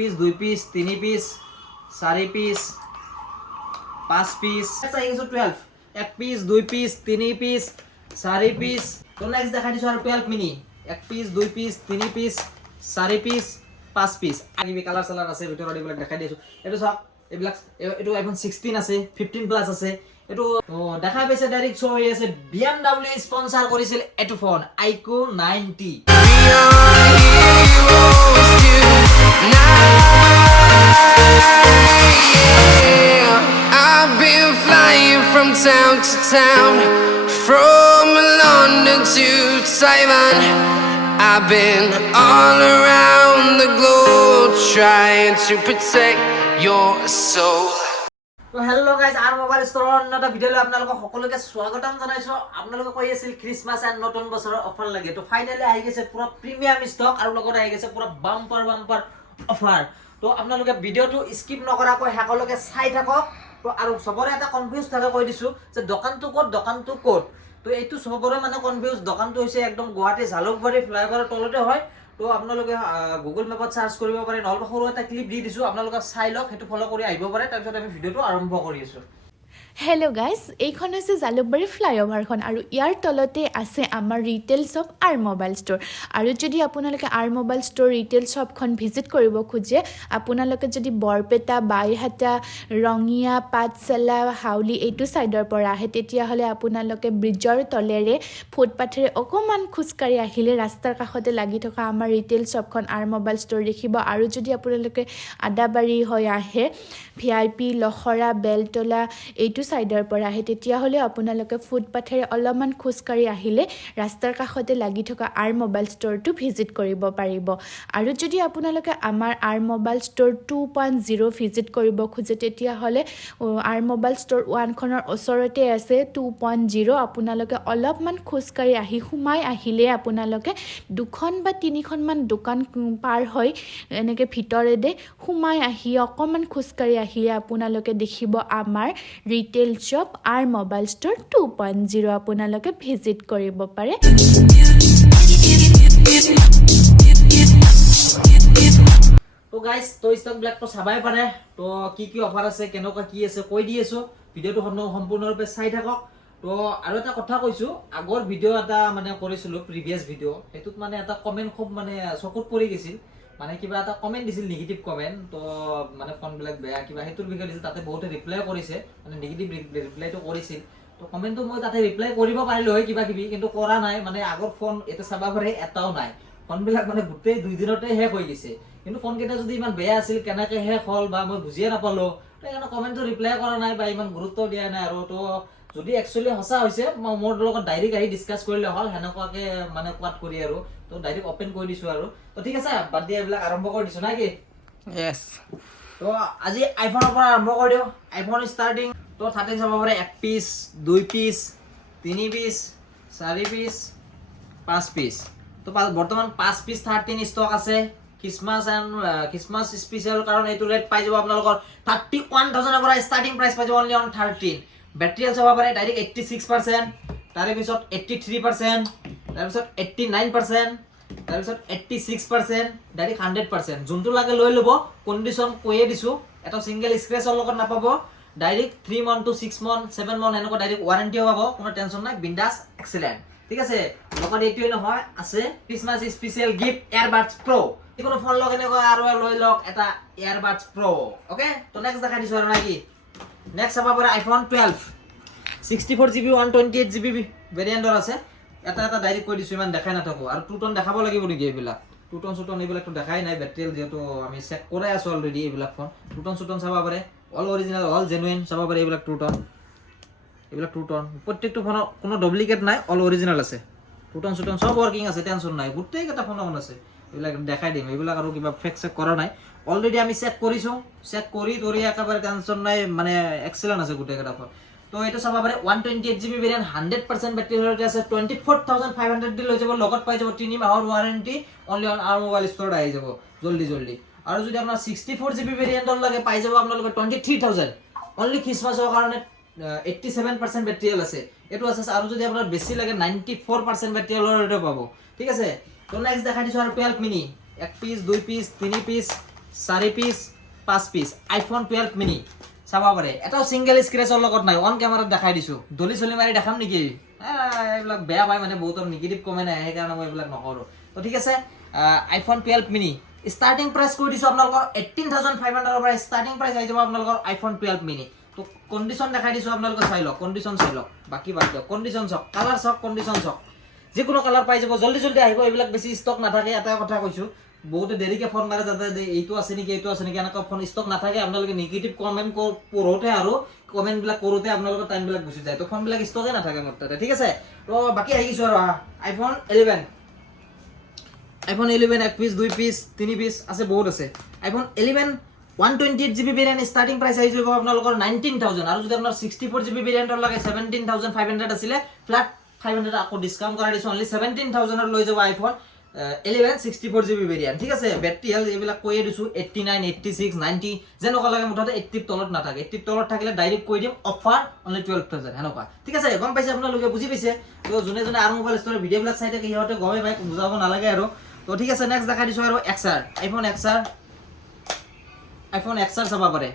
Piece 2 piece 3 piece 4 piece 5 piece আচ্ছা এইছো 12 এক পিস 2 পিস 3 পিস 4 পিস তো নেক্সট দেখাই দিছো আর 12 মিনি এক piece 2 piece 3 piece 4 piece 5 piece আগিবি কালার সালার আছে ভিতৰত এইবিলাক দেখাই দিছো এটো সব এইবিলাক এটো আইফোন 16 আছে 15 প্লাস আছে এটো তো দেখা পাইছে ডাইরেক্ট শো হৈ আছে BMW স্পন্সর কৰিছিল এটো phone আইকো 90 I've been flying from town to town, from London to Taiwan. I've been all around the globe trying to protect your soul. তো হেল্লো গাইজ আর মোবাইল ষ্টৰৰ অন্যটা ভিডিঅ'লৈ আপোনালোকক সকলোকে স্বাগতম জনাইছো আপোনালোকে কৈ আছিল ক্ৰিসমাস এণ্ড নতুন বছৰৰ অফাৰ লাগে তো ফাইনালি আহি গৈছে পুৰা প্ৰিমিয়াম ষ্টক আৰু লগত আহি গৈছে পুৰা বাম্পাৰ অফাৰ তো আপোনালোকে ভিডিঅ'টো স্কিপ নকৰাকৈ সকলোকে চাই থাকক তো আৰু সবৰে এটা কনফিউজ থাকে কৈ দিছো যে দোকানটো ক'ত তো এইটো সবৰে মানে কনফিউজ দোকানটো হৈছে একদম গুৱাহাটী জালুকবাৰী ফ্লাইঅভাৰৰ তলতে হয় তো আপোনালোকে গুগল মেপত সাৰ্চ কৰিব পাৰে নহলে সৰু এটা ক্লিপ দি দিছো আপোনালোকে চাই লওক হেতু ফলো কৰি আহিব পাৰে তাৰপিছত আমি ভিডিঅ'টো আৰম্ভ কৰি আছো হেল্ল' গাইজ এইখন হৈছে জালুকবাৰী ফ্লাইঅভাৰখন আৰু ইয়াৰ তলতে আছে আমাৰ ৰিটেইল শ্বপ আৰ মোবাইল ষ্ট'ৰ আৰু যদি আপোনালোকে আৰ মোবাইল ষ্ট'ৰ ৰিটেইল শ্বপখন ভিজিট কৰিব খোজে আপোনালোকে যদি বৰপেটা বাইহাটা ৰঙিয়া পাঠশালা হাউলি এইটো ছাইডৰ পৰা আহে তেতিয়াহ'লে আপোনালোকে ব্ৰিজৰ তলেৰে ফুটপাথেৰে অকণমান খোজকাঢ়ি আহিলে ৰাস্তাৰ কাষতে লাগি থকা আমাৰ ৰিটেইল শ্বপখন আৰ মোবাইল ষ্ট'ৰ দেখিব আৰু যদি আপোনালোকে আদাবাৰী হৈ আহে VIP লখৰা বেলতলা এইটো সাইডৰ পৰা আহে তেতিয়াহ'লে আপোনালোকে ফুটপাথেৰে অলপমান খোজকাঢ়ি আহিলে ৰাস্তাৰ কাষতে লাগি থকা আৰ মোবাইল ষ্ট'ৰটো ভিজিট কৰিব পাৰিব আৰু যদি আপোনালোকে আমাৰ আৰ মোবাইল ষ্ট'ৰ 2.0 ভিজিট কৰিব খোজে তেতিয়াহ'লে আৰ মোবাইল ষ্ট'ৰ 1 খনৰ ওচৰতে আছে 2.0 আপোনালোকে অলপমান খোজকাঢ়ি আহি সোমাই আহিলে আপোনালোকে দুখন বা তিনিখন মান দোকান পাৰ হয় এনেকৈ ভিতৰেদি সোমাই আহি অকণমান খোজকাঢ়ি আহিলে আপোনালোকে দেখিব আমাৰ ৰিটেইল শ্বপ আৰ মোবাইল ষ্ট'ৰ 2.0 আপোনালোকে ভিজিট কৰিব পাৰে তো গাইজ তো ষ্টক ব্ল্যাক তো চাবাই পাৰে তো কি অফাৰ আছে কেনেকুৱা কি আছে কৈ দি আছো ভিডিঅ'টো সম্পূৰ্ণৰূপে চাই থাকক তো আৰু এটা কথা কৈছো আগৰ ভিডিঅ' এটা মানে কৰিছিলো প্ৰিভিয়াস ভিডিঅ' হেতুত মানে এটা কমেন্ট খুব মানে চকুত পৰি গৈছিল মানে কিবা এটা কমেন্ট দিছিল নেগেটিভ কমেন্ট তো মানে ফোন বিলাক বেয়া কিবা হেতুৰ বিষয়ে দিছিল তাতে বহুতে ৰিপ্লাই কৰিছে মানে নেগেটিভ ৰিপ্লাইটো কৰিছিল তো কমেন্টটো মই তাতে ৰিপ্লাই কৰিব পাৰিলো হয় কিবা কিবি কিন্তু কৰা নাই মানে আগৰ ফোন এটা চাবা পাৰে এটাও নাই ফোন বিলাক মানে গোটেই 2 দিনতে শেষ হৈ গৈছে কিন্তু ফোন কেইটা যদি ইমান বেয়া আছিল কেনেকৈ শেষ হ'ল বা মই বুজিয়ে নাপালো তো সেইকাৰণে কমেন্টটো ৰিপ্লাই কৰা নাই বা ইমান গুৰুত্ব দিয়া নাই আৰু তো যদি একচুয়ালি সঁচা হৈছে মোৰ লগত ডাইৰেক্ট আহি ডিসকাস কৰিলে হ'ল হেনেকুৱাকে মানে কোৱাত কৰি আৰু তো ডাইৰেক্ট ওপেন কৰি দিছো আৰু তো ঠিক আছে বাদ দিয়া এইবিলাক আৰম্ভ কৰি দিছো না কি Yes. তো আজি আইফোনৰ পৰা আৰম্ভ কৰি দিও আইফোন ষ্টাৰ্টিং তো তাতে চাব পাৰে 1 piece 2 piece 3 piece 4 piece 5 piece তো বৰ্তমান 5 পিস 13 ষ্টক আছে ক্ৰিসমাস স্পেশাল কাৰণ এইটো ৰেট পাই যাব আপোনালোকৰ 31000 ৰ পৰা ষ্টাৰ্টিং প্ৰাইস পাই যাব অনলি অন 13 ব্যাটাৰি চাব পাৰে ডাইৰেক্ট 86% তাৰে পিছত 83% তাৰ পিছত 89% তাৰ পিছত 86% ডাইৰেক্ট 100% যোনটো লাগে লৈ লব কন্ডিশন কৈয়ে দিছো এটা সিঙ্গেল স্ক্ৰেচৰ লগত নাপাব direct 3 month to 6 month 7 month এনেকুৱা ডাইৰেক্ট ওয়াৰেন্টিও পাব কোনো টেনশন নাই বিন্দাস এক্সেলেন্ট ঠিক আছে লগত এইটোৱে নহয় আছে ক্ৰিসমাস স্পেশাল গিফট এয়াৰবাডস প্ৰো কোনো ফোন লগ এনেকুৱা আৰু লৈ লওক এটা এয়াৰবাডস প্ৰো ওকে তো নেক্সট দেখাই দিছো আৰু নাকি নেক্সট চাবা পৰা আইফোন 12 64GB 128GB ভেৰিয়েন্টৰ আছে এটা ডাইৰেক্ট কৈ দিছো ইমান দেখাই নাথাকো আৰু 2 টন দেখাব লাগিব নেকি এইবিলাক 2 টন সুটন এইবিলাক তো দেখাই নাই ব্যাটাৰি যেটো আমি চেক কৰে আছো অলৰেডি এইবিলাক ফোন 2 টন সুটন চাবা পাৰে অল অৰিজিনাল অল জেনুইন চাবা পাৰে এইবিলাক 2 টন প্ৰত্যেকটো ফোনৰ কোনো ডুপ্লিকেট নাই অল অৰিজিনাল আছে 2 টন সুটন সব ওয়ার্কিং আছে টেনশন নাই গোটেই কেটা ফোন আছে এইবিলাক দেখাই দিম এইবিলাক আৰু কিবা ফেক চেক কৰা নাই অলৰেডি আমি চেক কৰিছো চেক কৰি ধৰি একেবাৰে টেনশন নাই মানে এক্সেলেন্ট আছে গোটেই কেটা ফোন তো এটা চাবা পাৰে 128GB ভেৰিয়েন্ট 100% ব্যাটাৰি হেলথ আছে 24500 দি লৈ যাব লগত পাই যাব 3 মাহৰ warranty only on R mobile ষ্ট'ৰত আহি যাব জলদি আৰু যদি আপোনাৰ 64GB ভেৰিয়েন্টৰ লাগে পাই যাব আপোনালোকে 23000 অনলি ক্ৰিসমাসৰ কাৰণে 87% ব্যাটাৰি হেলথ আছে এটো আছে আৰু যদি আপোনাৰ বেছি লাগে 94% ব্যাটাৰি হেলথ পাব ঠিক আছে তো নেক্সট দেখাই দিছো আৰু 12 mini 1 piece 2 piece 3 piece 4 piece 5 piece iPhone 12 mini চাব পাৰে এটাও সিঙ্গেল স্ক্ৰেচৰ লগত নাই অন ক্যামেৰাত দেখাই দিছো দলি চলি মাৰি দেখাম নেকি এইবিলাক বেয়া পায় মানে বহুতৰ নিগেটিভ কমেন্ট আহে সেইকাৰণে মই এইবিলাক নকৰো তো ঠিক আছে আইফোন 12 মিনি স্টাৰ্টিং প্ৰাইস কৈ দিছো আপোনালোকৰ 18500 ৰ পৰা স্টাৰ্টিং প্ৰাইস আহি যাব আপোনালোকৰ আইফোন 12 মিনি তো কন্ডিশন দেখাই দিছো আপোনালোকে চাই লওক কন্ডিশন চাই লওক বাকি বাদ দিয়ক কন্ডিশন চাওক কালাৰ চাওক কন্ডিশন চাওক যিকোনো কালাৰ পাই যাব জলদি জলদি আহিব এইবিলাক বেছি ষ্টক নাথাকে এটা কথা কৈছো বহুতে দেৰিকে ফোন মাৰে যাতে এইটো আছে নেকি এনেকা ফোন ষ্টক নাথাকে আপোনালোকে নেগেটিভ কমেন্ট পঢ়োতে আৰু কমেন্ট বিলাক কৰোতে আপোনালোকৰ টাইম বিলাক গুচি যায় তো ফোন বিলাক ষ্টকে নাথাকে মোৰ তাতে ঠিক আছে তো বাকি আহি গৈছো আৰু আইফোন 11 এক পিস 2 পিস 3 পিস আছে বহুত আছে iPhone 11 128GB variant starting price আহি যাব আপোনালোকৰ 19000 আৰু যদি আপোনাৰ 64GB ভেৰিয়েন্টৰ লাগে 17500 আছিল ফ্ল্যাট 500 আকৌ ডিসকাউন্ট কৰাই দিছো অনলি 17000 ৰ লৈ যাব আইফোন 11 64GB ভেৰিয়েন্ট ঠিক আছে ব্যাটাৰি হেলথ এইবিলাক কৈয়ে দিছো 89 86 90 যেনকা লাগে মুঠতে 80 তলত নাথাকে 80 তলত থাকিলে ডাইৰেক্ট কৈ দিম অফাৰ অনলি 12000 হেনকা ঠিক আছে গম পাইছে আপোনালোকে বুজি পাইছে তো যোনে যোনে আৰ মোবাইল ষ্টৰৰ ভিডিঅ'বিলাক চাই থাকে সিহঁতে গমে পাই বুজাব নালাগে আৰু তো ঠিক আছে নেক্সট দেখাই দিছো আৰু XR আইফোন XR চাবা পাৰে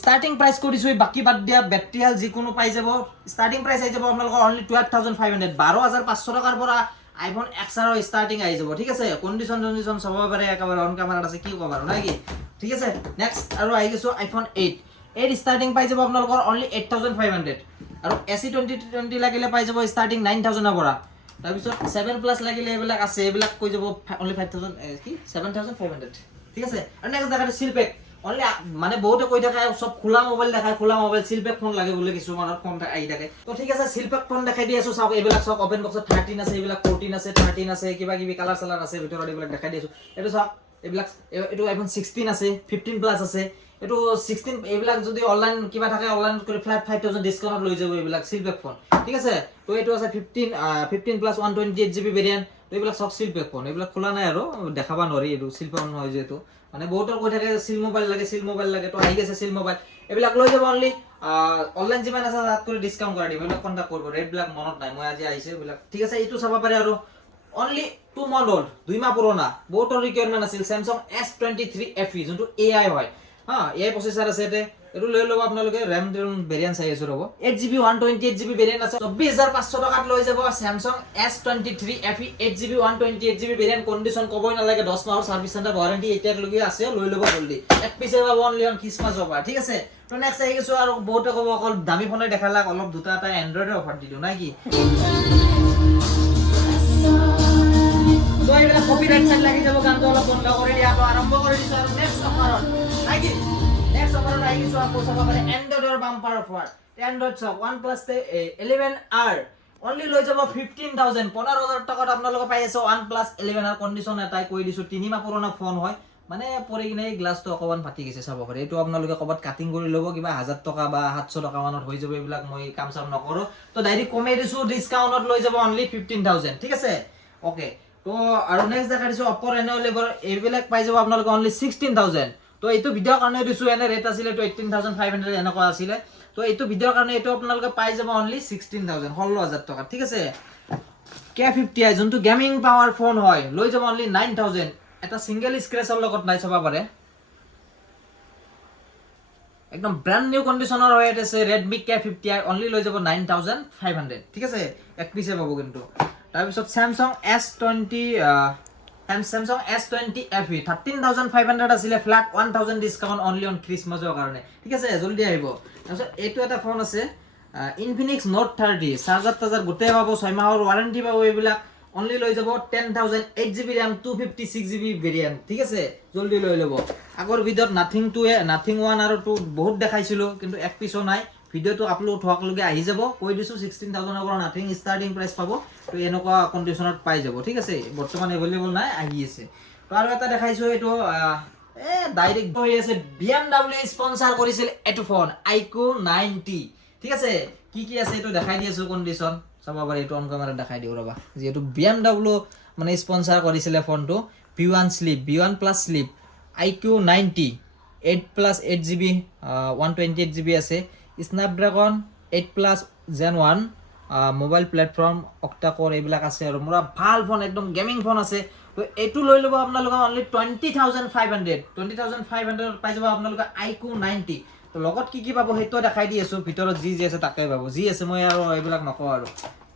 স্টাৰ্টিং প্ৰাইস কৰিছো বাকি বাদ দিয়া ব্যাটাৰি হেলথ যিকোনো পাই যাব স্টাৰ্টিং প্ৰাইস আহি যাব আপোনালোকৰ অনলি 12500 12500 টকাৰ পৰা আইফোন XR ৰ স্টাৰ্টিং আহি যাব ঠিক আছে কন্ডিশন চাব পাৰে একেবাৰে অন ক্যামেৰাত আছে কি কম আৰু নাই কি ঠিক আছে নেক্সট আৰু আহি গৈছো আইফোন 8 স্টাৰ্টিং পাই যাব আপোনালোকৰ অনলি 8500 আৰু AC 2020 লাগিলে পাই যাব স্টাৰ্টিং 9000 ৰ পৰা তাৰ পিছত 7 প্লাস লাগিলে এইবিলাক আছে এইবিলাক কৈ যাব অনলি 5000 কি 7500 ঠিক আছে আৰু নেক্সট দেখাটো সিলপেক অনলি মানে বহুতে কৈ থাকে সব খোলা মোবাইল দেখায় খোলা মোবাইল সিলপেক ফোন লাগে বলে কিছু মানৰ ফোন আহি থাকে তো ঠিক আছে সিলপেক ফোন দেখাই দি আছো চাওক এইবিলাক চাওক ওপেন বক্সত 13 আছে এইবিলাক 14 আছে 13 আছে কিবা কিবি কালাৰ সালাৰ আছে ভিতৰত এইবিলাক দেখাই দি আছো এটো চাওক এইবিলাক এটো আইফোন 16 আছে 15 প্লাস আছে এটো 16 এইবিলাক যদি অনলাইন কিবা থাকে অনলাইন কৰি ফ্ল্যাট 5000 ডিসকাউন্ট লৈ যাব এইবিলাক সিলপেক ফোন ঠিক আছে তো এটো আছে 15 প্লাস 128GB ভেৰিয়েন্ট তো এইবিলাক সব সিলপেক ফোন এইবিলাক খোলা নাই আৰু দেখাবা নৰি এটো সিলপেক নহয় যেটো মানে বহুতৰ কৈ থাকে সিল মোবাইল লাগে তো আহি গেছে সিল মোবাইল এইবিলাক লৈ যাব অনলি অনলাইন যিমান আছে তাত কৰি ডিসকাউন্ট কৰি দিম এইবিলাক কন্টাক্ট কৰিব ৰেট ব্ল্যাক মনত নাই মই আজি আহিছে এইবিলাক ঠিক আছে এইটো চাবা পাৰে আৰু অনলি 2 মাহ ওল্ড 2 মাহ পুৰণা বহুতৰ ৰিকোয়াৰমেন্ট আছিল Samsung S23 FE যোনটো AI হয় AI প্ৰসেসৰ আছে এটো লৈ লব আপোনালোকে RAM ভেৰিয়েন্ট চাই আছে ৰব 8GB 128GB ভেৰিয়েন্ট আছে 24500 টকাত লৈ যাব Samsung S23 FE 8GB 128GB variant condition কবই নালাগে 10 মাহৰ সাৰ্ভিস চেণ্টাৰ ওয়াৰেন্টি এতিয়াক লগি আছে লৈ লব জলদি এক পিছে পাব অনলি অন খ্ৰীষ্টমাছ অফাৰ ঠিক আছে তো নেক্সট আহি গৈছো আৰু বহুতে কব অকল দামী ফোনে দেখালাক অলপ দুটা এটা এন্ড্ৰইডৰ অফাৰ দিলো নাই কি তো এইবিলাক কপিৰাইট চাই লাগি যাব গানটো অলপ বন্ধ কৰি দিয়া তো আৰম্ভ কৰি দিছো আৰু নেক্সট অফাৰত নাই কি নেক্সট অফাৰত আহি গৈছো আকৌ চাব পাৰে এন্ড্ৰইডৰ বাম্পাৰ অফাৰ এন্ড্ৰইড চাওক OnePlus 11R অনলি লৈ যাব 15000 15000 টকাত আপোনালোকে পাই আছে OnePlus 11R কন্ডিশন এটাই কৈ দিছো 3 মাহ পুৰণা ফোন হয় মানে পৰি কিনে এই গ্লাছটো অকমান ফাটি গৈছে চাব পাৰে এইটো আপোনালোকে কবাত কাটিং কৰি ল'ব কিবা 1000 টকা বা 700 টকা মানত হৈ যাব এইবিলাক মই কাম চাম নকৰো তো ডাইৰেক্ট কমাই দিছো ডিসকাউন্টত লৈ যাব অনলি 15000 ঠিক আছে ওকে তো আৰু নেক্সট দেখা দিছো Oppo Reno 11 এইবিলাক পাই যাব আপোনালোকে অনলি 16000 তো এইটো ভিডিঅ কাৰণে দিছো এনে ৰেট আছিল তো 18500 এনেকুৱা আছিল তো এইটো ভিডিঅ কাৰণে এইটো আপোনালোকে পাই যাব অনলি 16000 16000 টকা ঠিক আছে K50i যোনটো গেমিং পাৱাৰ ফোন হয় লৈ যাব অনলি 9000 এটা সিঙ্গেল স্ক্ৰেচৰ লগত নাই চাবা পাৰে একদম ব্ৰ্যান্ড নিউ কন্ডিশনৰ হয় আছে Redmi K50i অনলি লৈ যাব 9500 ঠিক আছে এক পিছে পাবো কিন্তু তাৰ পিছত Samsung S20 FE 13500 আছিল ফ্ল্যাট 1000 ডিসকাউন্ট অনলি অন খ্ৰীষ্টমাছৰ কাৰণে ঠিক আছে জলদি আহিব তাৰপিছত এইটো এটা ফোন আছে Infinix Note 30 চাৰ্জাৰ গোটেই পাব 6 মাহৰ ওয়াৰেন্টি পাব এইবিলাক অনলি লৈ যাব 10000 8GB RAM 256GB ভেৰিয়েন্ট ঠিক আছে জলদি লৈ লব আগৰ ভিডিঅত নাথিং 1 আৰু 2 বহুত দেখাইছিলো কিন্তু এক পিছও নাই ভিডিঅটো আপলোড হোৱাক লগে আহি যাব কৈ দিছো 16000 ৰ পৰা নাথিং স্টাৰ্টিং প্ৰাইস পাব তো এনেকুৱা কন্ডিশনত পাই যাব ঠিক আছে বৰ্তমান এভেইলেবল নাই আহি আছে তো আৰু এটা দেখাইছো এটো ডাইৰেক্ট হৈ আছে BMW স্পন্সৰ কৰিছিল এটো ফোন iQOO 90 ঠিক আছে কি আছে এটো দেখাই দি আছো কন্ডিশন চাব পাৰে এটো অন ক্যামেৰা দেখাই দিও ৰবা যেটো BMW মানে স্পন্সৰ কৰিছিল ফোনটো B1 Plus Sleep iQOO 90 8 plus 8GB 128GB আছে Snapdragon 8 Plus Gen 1 mobile platform octa core এইবিলাক আছে আৰু মোরা ভাল ফোন একদম গেমিং ফোন আছে তো তো এইটো লৈ ল'ব আপোনালোকে অনলি 20,500 20,500 পাই যাব আপোনালোকে iQOO 90 তো লগত কি পাব সেইটো দেখাই দি আছো ভিতৰত যি আছে তাকে পাব যি আছে মই আৰু এইবিলাক নকওঁ আৰু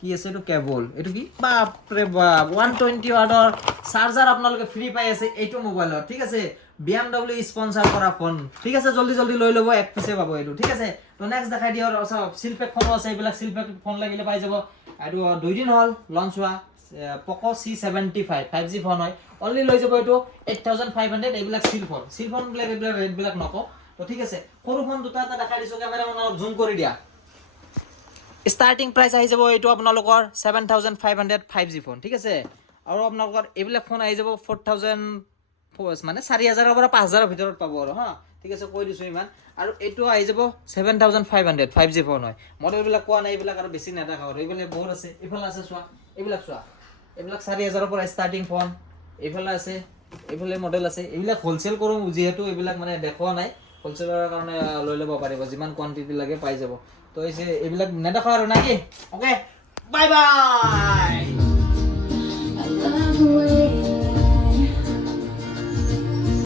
কি আছে এইটো কেবল এইটো কি বাপৰে বাপ 120 ওয়াটৰ চাৰ্জাৰ আপোনালোকে ফ্ৰী পাই আছে এইটো মোবাইলত ঠিক আছে BMW স্পন্সৰ কৰা ফোন ঠিক আছে জলদি লৈ ল'ব এক পিছে পাব এইটো ঠিক আছে তো নেক্সট দেখাই দিও আৰু সিলপেক ফোন আছে এইবিলাক সিলপেক ফোন লাগিলে পাই যাব আৰু 2 দিন হ'ল লঞ্চ হোৱা Poco C75 5G ফোন হয় অনলি লৈ যাব এইটো 8,500 এইবিলাক সিল ফোন বিলাক নকওঁ তো ঠিক আছে সৰু ফোন দুটা দেখাই দিছো কেমেৰামান অলপ জুম কৰি দিয়া স্টাৰ্টিং প্ৰাইস আহি যাব এইটো আপোনালোকৰ 7,500 5G ফোন ঠিক আছে আৰু আপোনালোকৰ এইবিলাক ফোন আহি যাব 4,000 মানে 4,000 ৰ পৰা 5,000 ৰ ভিতৰত পাব আৰু হা ঠিক আছে কৈ দিছো ইমান আৰু এইটো আহি যাব 7,500 5G ফোন হয় মডেল বিলাক কোৱা নাই এইবিলাক আৰু বেছি নেদেখাও আৰু এইবিলাক বহুত আছে ইফালে আছে চোৱা এইবিলাক 4,000 ৰ পৰা স্টাৰ্টিং ফোন এইফালে আছে এইফালে মডেল আছে এইবিলাক হোলসেল কৰো যেহেতু এইবিলাক মানে দেখুৱা নাই হোলসেলৰ কাৰণে লৈ ল'ব পাৰিব যিমান কোৱান্টিটি লাগে পাই যাব তো এইবিলাক নেদেখাও আৰু নাকি ওকে বাই বাই